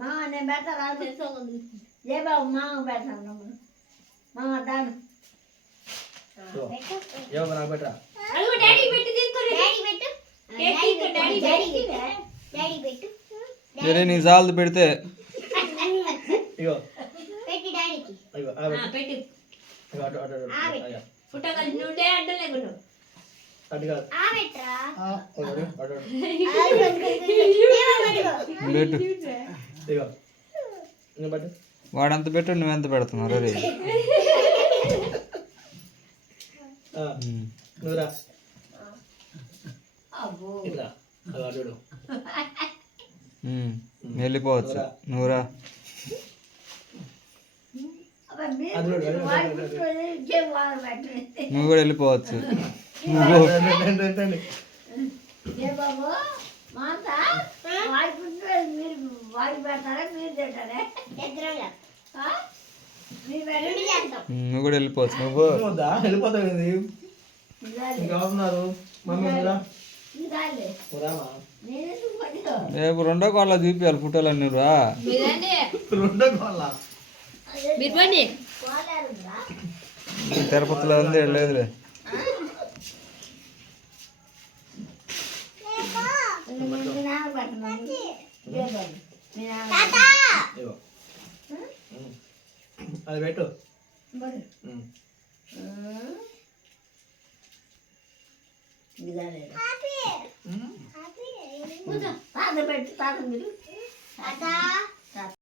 మామ నేను పెడతా ఏ బాబు మామ పెడతాను మామ దాను నీ సాల్ది పెడితే వాడంత పెట్టు నువ్వెంత పెడుతున్నావు రే వెళ్ళిపోవచ్చు నువ్వురా నువ్వు కూడా వెళ్ళిపోవచ్చు నువ్వు కూడా వెళ్ళిపోవచ్చు నువ్వు వెళ్ళిపోతావు రేపు రెండో కాళ్ళ చూపించాలి ఫోటోలన్నీ రా తిరుపతిలో ఉంది లేదులే అది పెట్టు తాత పెట్టు తాత మీరు